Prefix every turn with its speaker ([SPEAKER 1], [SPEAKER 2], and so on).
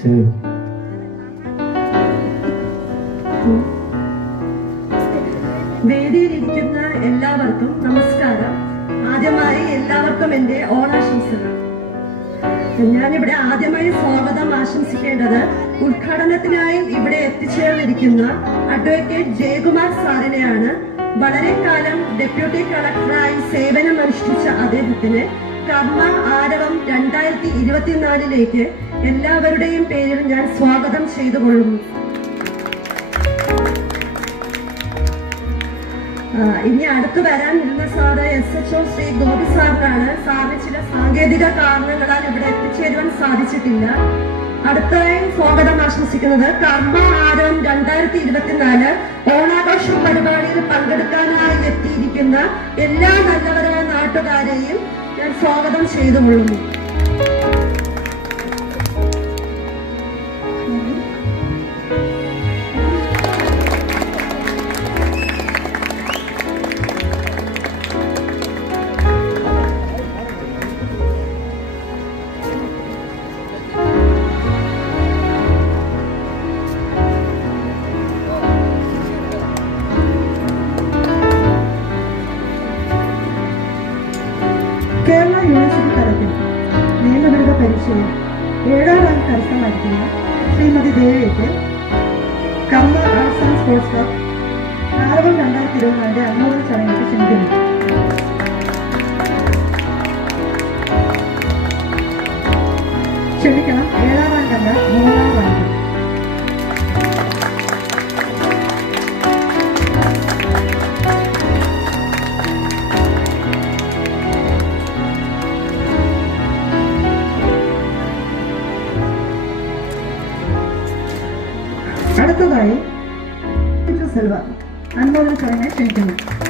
[SPEAKER 1] two,
[SPEAKER 2] വേദിയിലിരിക്കുന്ന എല്ലാവർക്കും നമസ്കാരം. ആദ്യമായി എല്ലാവർക്കും എന്റെ ഓണാശംസകൾ. ഞാനിവിടെ ആദ്യമായി സ്വാഗതം ആശംസിക്കേണ്ടത് ഉദ്ഘാടനത്തിനായി ഇവിടെ എത്തിച്ചേർന്നിരിക്കുന്ന അഡ്വക്കേറ്റ് ജയകുമാർ സാറിനെയാണ്. വളരെ കാലം ഡെപ്യൂട്ടി കളക്ടറായി സേവനമനുഷ്ഠിച്ച അദ്ദേഹത്തിന് കർമ്മ ആരവം രണ്ടായിരത്തി ഇരുപത്തിനാലിലേക്ക് എല്ലാവരുടെയും പേരിൽ ഞാൻ സ്വാഗതം ചെയ്തുകൊള്ളുന്നു. കൊള്ളുന്നു ഇനി അടുത്ത് വരാൻ ഇരുന്ന sir S H O Shri Gopi സാറിനാണ് സാറിന് ചില സാങ്കേതിക കാരണങ്ങളാൽ ഇവിടെ എത്തിച്ചേരുവാൻ സാധിച്ചിട്ടില്ല. അടുത്തായി സ്വാഗതം ആശംസിക്കുന്നത് കർമ്മ ആരം രണ്ടായിരത്തി ഇരുപത്തിനാല് ഓണാഘോഷ പരിപാടിയിൽ പങ്കെടുക്കാനായി എത്തിയിരിക്കുന്ന എല്ലാ നല്ലവരായ നാട്ടുകാരെയും ഞാൻ സ്വാഗതം ചെയ്തുകൊള്ളുന്നു.
[SPEAKER 3] കേരള യൂണിവേഴ്സിറ്റി തലത്തിൽ നിയമബിരുദ പരീക്ഷയിൽ ഏഴാം റാങ്ക് കരസ്ഥമായിരിക്കുന്ന ശ്രീമതി ദേവയ്ക്ക് കർമ്മ ആർട്സ് ആൻഡ് സ്പോർട്സ് ക്ലബ് ആരവം രണ്ടായിരത്തി ഇരുപത്തിനാലിന്റെ അനുമോദന ചടങ്ങിലേക്ക് ക്ഷണിക്കുന്നു. ക്ഷമിക്കണം ഏഴാം റാങ്ക് അല്ല മൂന്നാം റാങ്ക്. அடுத்ததாய் செல்வார் அன்போடு கலைஞர் சென்று